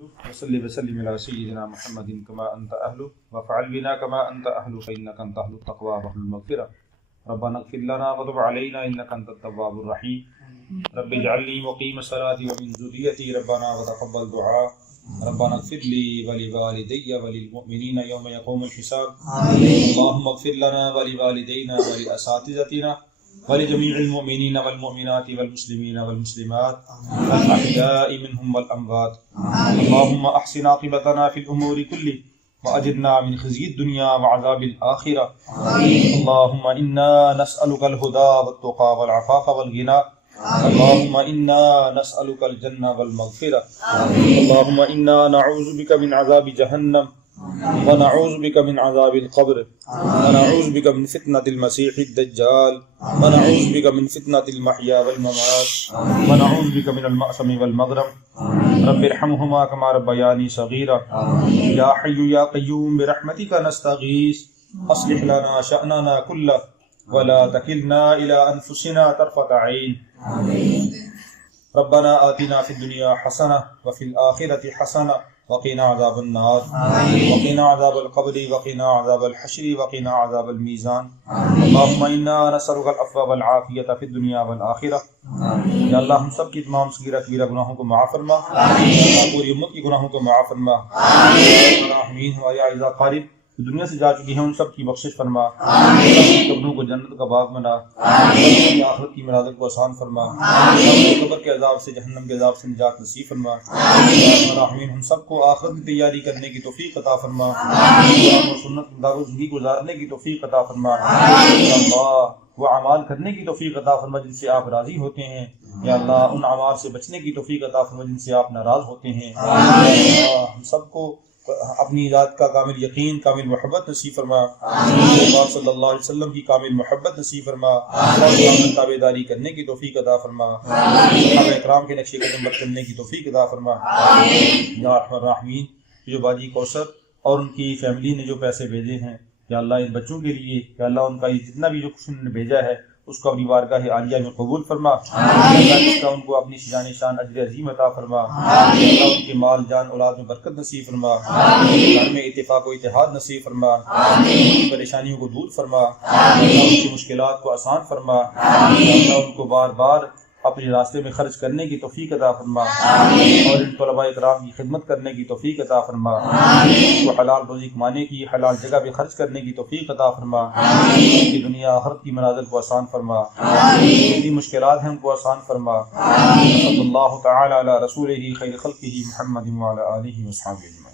وصلی وسلم علی سیدنا محمد کما انت اہل وفعل بنا کما انت اہل فانک انت اہل التقوی واہل المغفرہ ربنا اغفر لنا وتب علینا انک انت التواب الرحیم رب اجعلنی مقیم الصلاة ومن ذریتی ربنا وتقبل دعاء ربنا اغفر لی ولوالدی وللمؤمنین یوم یقوم الحساب اللهم اغفر لنا ولوالدینا ولاساتذتنا ولجميع المؤمنين والمؤمنات والمسلمين والمسلمات الأحياء منهم والأموات اللهم أحسن عاقبتنا في الأمور كلها وأجرنا من خزي الدنيا وعذاب الآخرة اللهم إنا نسألك الهدى والتقى والعفاف والغنى اللهم إنا نسألك الجنة والمغفرة اللهم إنا نعوذ بك من عذاب جهنم ونعوذ بك من عذاب القبر ونعوذ بك من فتنة المسيح الدجال ونعوذ بك من فتنة المحيا والممات ونعوذ بك من المأثم والمغرم رب ارحمهما كما ربياني صغيرا يا حي يا قيوم برحمتك نستغيث أصلح لنا شأننا كله ولا تكلنا إلى أنفسنا طرفة عين ربنا آتنا في الدنيا حسنة وفي الآخرة حسنة وقنا عذاب النار وقنا عذاب القبر وقنا عذاب الحشر وقنا عذاب الميزان اللهم إنا نسألك العفو والعافية في الدنيا والآخرة یا اللہ ہم سب کی تمام صغیرہ کبیرہ گناہوں کو معاف فرما پوری امت کی گناہوں کو معاف فرما آمین یا اذا قارب دنیا سے جا چکی ہیں ان سب کی بخشش فرما قبروں کو جنت کا باغ بنا آخرت کی مرادت کو آسان فرما قبر کے عذاب سے جہنم کے عذاب سے نجات نصیب فرما آمین ہم سب کو آخرت کی تیاری کرنے کی توفیق عطا فرما سنت مطابق زندگی گزارنے کی توفیق عطا فرما اللہ وہ اعمال کرنے کی توفیق عطا فرما جن سے آپ راضی ہوتے ہیں یا اللہ ان اعمال سے بچنے کی توفیق عطا فرما جن سے آپ ناراض ہوتے ہیں ہم سب کو اپنی ذات کا کامل یقین کامل محبت نصیب فرما صلی اللہ علیہ وسلم کی کامل محبت نصیب فرما تابعداری کرنے کی توفیق عطا فرما صحابہ اکرام کے نقش قدم پر چلنے کی توفیق عطا فرما یا ارحم الراحمین جو باجی کوثر اور ان کی فیملی نے جو پیسے بھیجے ہیں یا اللہ ان بچوں کے لیے یا اللہ ان کا یہ جتنا بھی جو کچھ انہوں نے بھیجا ہے اس کو اپنی بارگاہ عالیہ میں قبول فرما اللہ کا ان کو اپنی شان شان اجر عظیم عطا فرما اللہ ان کے مال جان اولاد میں برکت نصیب فرما گھر میں اتفاق و اتحاد نصیب فرما ان کی پریشانیوں کو دور فرما اللہ ان کی مشکلات کو آسان فرما اللہ ان کو بار بار اپنے راستے میں خرچ کرنے کی توفیق عطا فرما اور ان طلباء اکرام کی خدمت کرنے کی توفیق عطا فرما وہ حلال روزی کمانے کی حلال جگہ پہ خرچ کرنے کی توفیق عطا فرما ان کی دنیا آخرت کی منازل کو آسان فرما جتنی مشکلات ہیں ان کو آسان فرما صلی اللہ تعالی علی رسولہ خیر خلقہ محمد وعلی آلہ وصحبہ